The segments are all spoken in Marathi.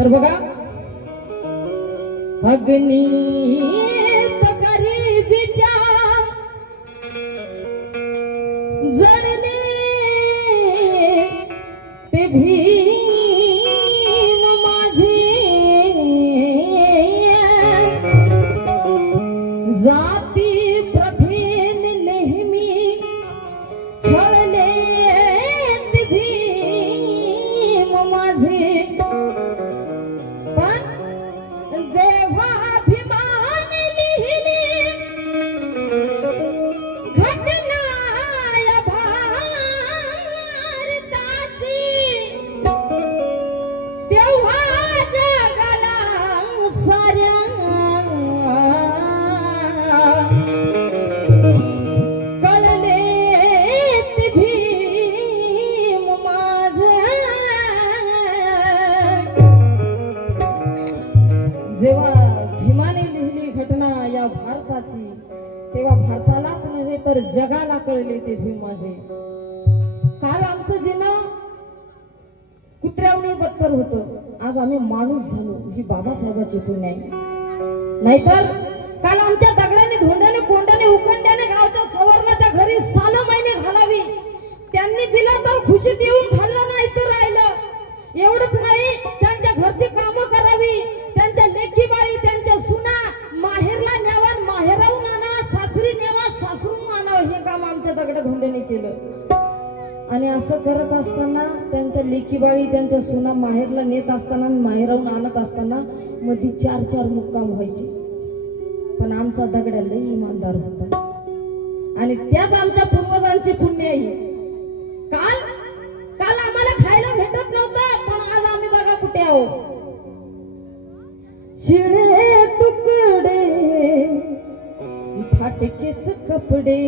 तर बघा अग्नी गरिबीच्या जळले ते भीम माझे जाती प्रथेन नेहमी छळले ते भीम माझे पण जेव्हा भीमान लिहिली घटना या भारताची तेव्हा जगाला साऱ्या कळले ते भीम माझे जेव्हा भीमाने लिहिली घटना या भारताची तेव्हा भारतालाच नव्हे तर जगाला कळले ते भीम माझे. काल आमचं जीवन कुत्र्यावणी बत्तर होतं, आज आम्ही माणूस झालो ही बाबासाहेबाची पुण्य आहे. नाहीतर काल आमच्या दगडाने धोंड्याने कोंड्याने उकंड्याने गावच्या सवर्णाच्या घरी 6 महिने घालावी त्यांनी दिला तर खुशीत येऊन खाल्लं नाही तर राहिलं. एवढंच नाही त्यांच्या घरची कामं करावी, त्यांच्या लेकी बाई त्यांच्या सुना माहेरला न्यावा माहेराहून आणा, सासरी न्यावा सासरून आणावं हे काम आमच्या दगडा धोंड्याने केलं. आणि असं करत असताना त्यांच्या लेकी बाई त्यांच्या सुना माहेरला नेत असताना माहेराहून आणत असताना मध्ये 4-4 मुक्काम व्हायचे. पण आमचा दगडा लई इमानदार होता आणि त्याच आमच्या पूर्वजांची पुण्य आहे. काल काल आम्हाला खायला भेटत नव्हतं पण आज आम्ही बघा कुठे आहोत. शिळे तुकडे फाटकेच कपडे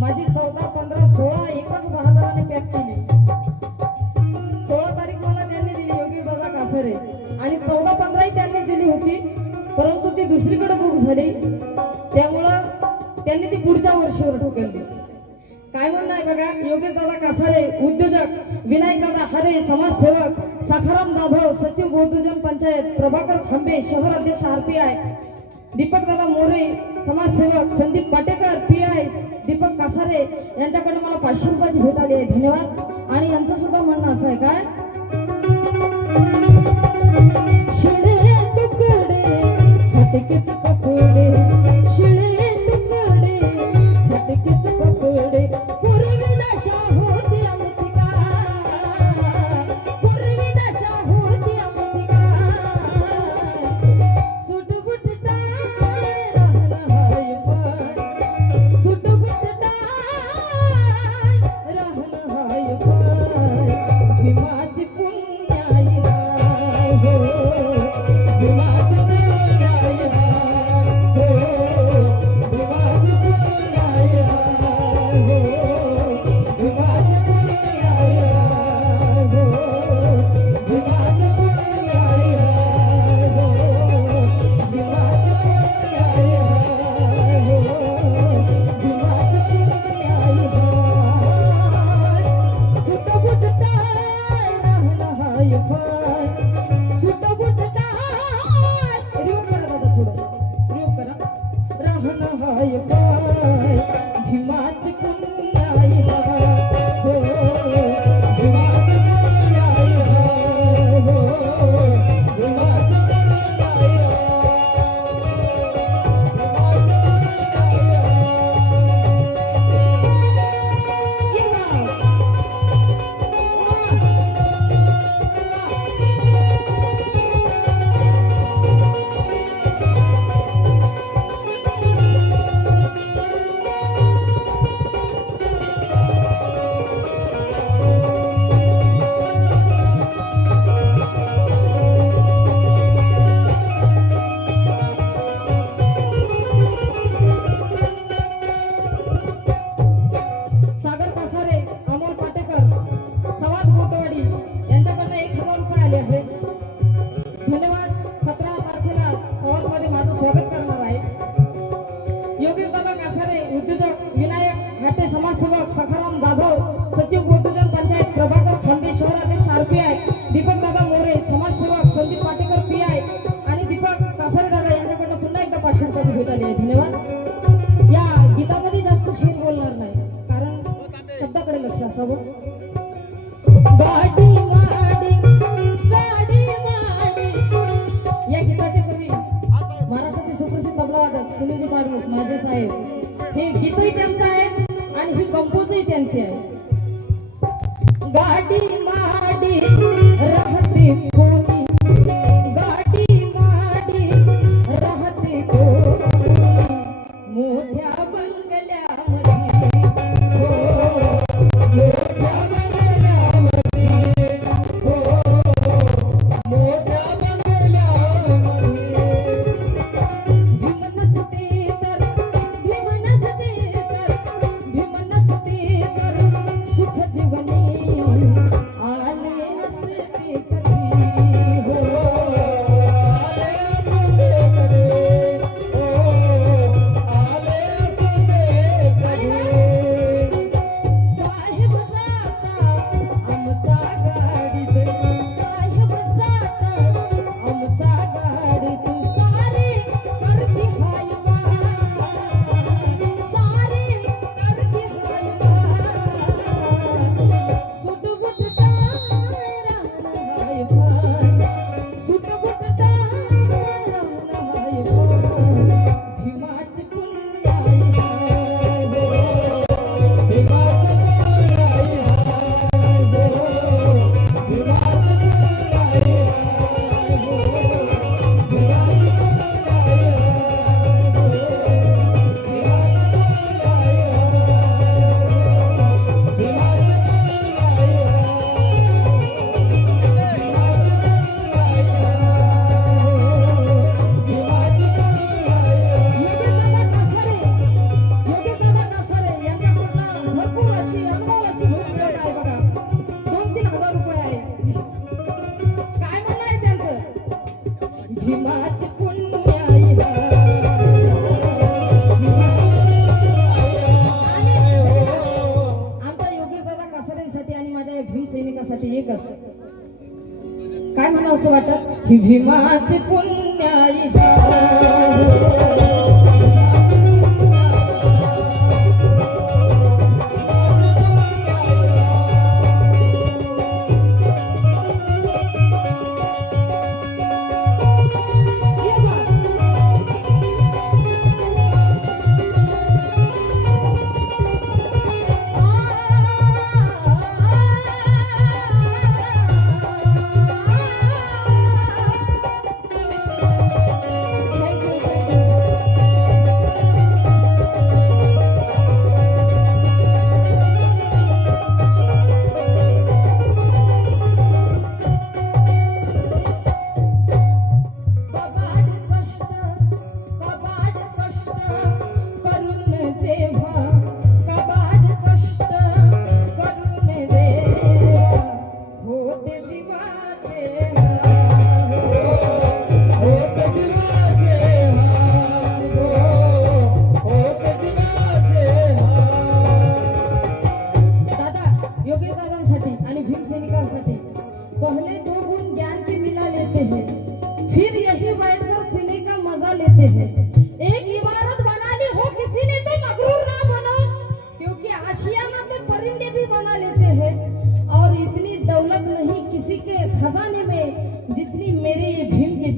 माझी 14, 15, 16 एकच बहादराने पॅक केली. 16 तारीख मला त्यांनी दिली योगी दादा कासारे आणि 14, 15 त्यांनी दिली होती परंतु ती दुसरीकडे बुक झाली त्यामुळं त्यांनी ती पुढच्या वर्षीवर ढकलली. काय म्हणणं आहे बघा. योगेश दादा कासारे उद्योजक, विनायक दादा हरे समाजसेवक, सखाराम जाधव सचिव बौद्धजन पंचायत, प्रभाकर खांबे शहर अध्यक्ष RPI, दीपक दादा मोरे समाजसेवक, संदीप पाटेकर PI, दीपक कासारे यांच्याकडे मला 500 रुपयाची भेट आली आहे. धन्यवाद. आणि यांचं सुद्धा म्हणणं असं आहे काय शिळे तुकडे फाटकेच कपडे शिळे तुकडे फाटकेच कपडे पूर्वी दशा होती आमची का पूर्वी दशा होती आमची का सुटबुट भीमाची पुण्याई भीमाचे पुण्याई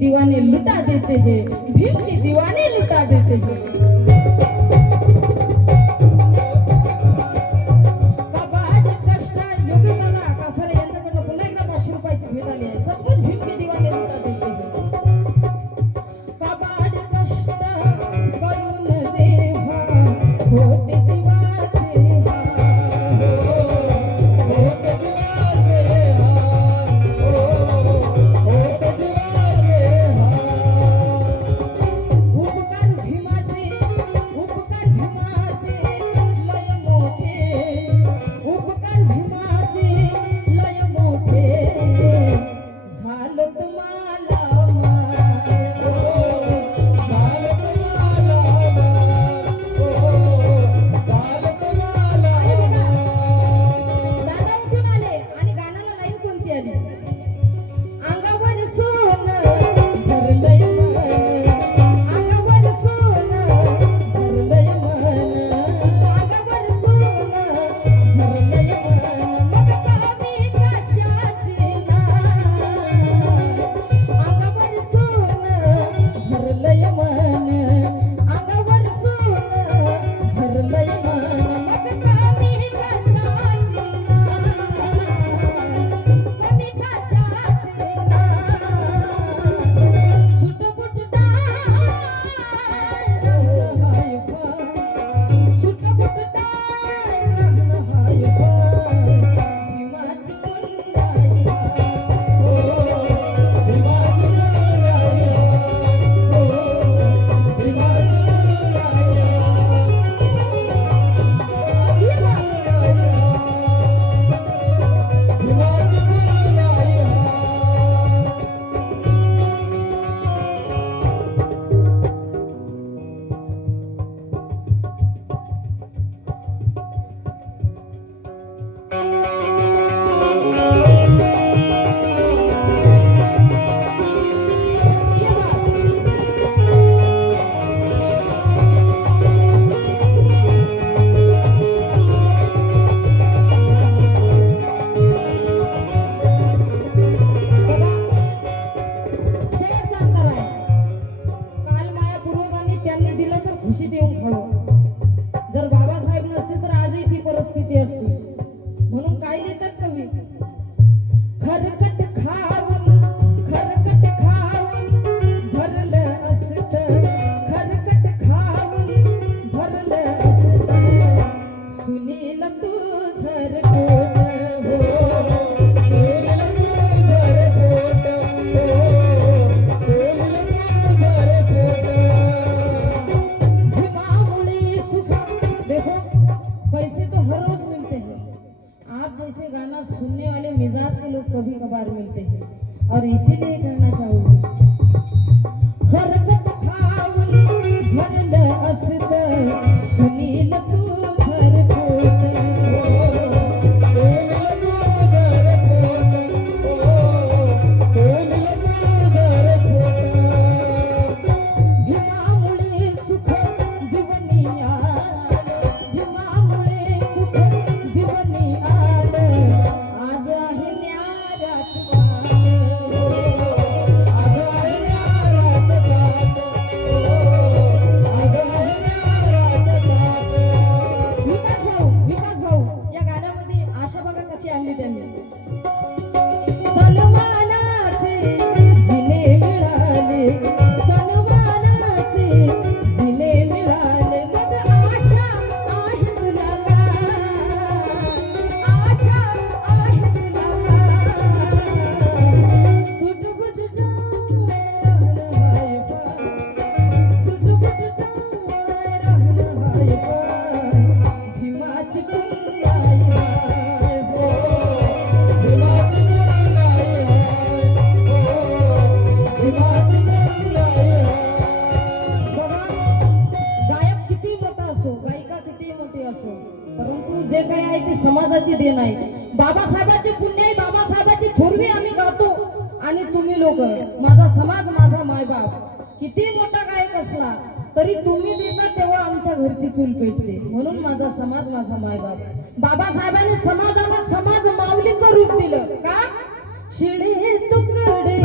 दीवाने लुटा देते हैं, भीम के दीवाने लुटा देते हैं. कबाड कष्ट योगिताला कासारे यांच्याकडनं पुन्हा एकदा 500 रुपयाची भेट आली आहे. सचमुच भीम के दीवाने लुटा देते हैं. कबाड कष्ट करून जेव्हा होते जीवाचे हाल, होते जीवाचे उपकार भीमाचे लय मोठे, उपकार भीमाचे लय मोठे, झालं तुम्हाला माल, झालं तुम्हाला माल, झालं तुम्हाला माल. दादा उठून आले आणि गाण्याला लाईन कोणती आली? अंगावर सोनं भरलंय मन, अंगावर सोनं भरलंय मन, अंगावर सोनं भरलंय मन, मग कमी कशाची नाळ, अंगावर सोनं भरलंय मन, अंगावर सोनं भरलंय मन, मग कमी कशाची नाळ, कमी कशाची नाळ. सुटबुट टाळ रंग हाय फाय, सुटबुट टाळ रंग हाय फाय, भीमाची कुंडाई हाय, हो भीमाची कुंडाई हाय, हो भीमाची काल माझ्या पूर्वजांनी त्यांनी दिलं तर खुशी देऊन खावं. जर बाबासाहेब नसते तर आजही ती परिस्थिती असती. म्हणून काय लिहितात कवी? खरकट खाऊन भरलं असतं, खरकट खाऊन भरलं असतं, सुनील तुझं पोट, हो सुनील तुझं पोट, हो सुनील तुझं पोट. भीमामुळे सुख देखो, पैसे तो हर रोज मिलते हैं. आप जैसे गाना सुनने वाले मिजाज के लोग कभी कभार मिलते हैं, और इसीलिए कहना चाहूंगी, खरकट खाऊन भरलं असतं, सुनील तुझं पोट, हो सुनील तुझं पोट, हो सुनील तुझं पोट. भीमामुळे सुख जीवनी आलं, भीमामुळे सुख जीवनी आलं, आज आहे न्यायाचं काल, हो आज आहे न्यायाचं काल, हो आज आहे न्यायाचं काल. विकास भाऊ या गाण्यामध्ये आशा बघा कशी आणली त्यांनी. सन्मानाचे जिने मिळाले, सन्मानाचे जिने मिळाले, मग आशा आहे तुला काय, आशा आहे तुला काय. सुटबुट टाळ राहणं हाय फाय, सुटबुट टाळ राहणं हाय फाय, भीमाची कुंडाई हाय, हो भीमाची कुंडाई हाय, हो भीमाची कुंडाई हाय. बघा, गायक किती मोठा असो, गायिका किती मोठी असो, परंतु जे काही आहे ते समाजाची देण आहे. बाबासाहेबांचे पुण्य आहे, बाबासाहेबांची थोरवी आम्ही गातो. आणि तुम्ही लोक, माझा समाज माझा मायबाप, किती मोठा गायक असला तरी तुम्ही देता तेव्हा आमच्या घरची चूल पेटते. म्हणून माझा समाज माझा मायबाप. बाबासाहेबांनी समाजाला समाज माऊलीचं रूप दिलं का? शिळे तुकडे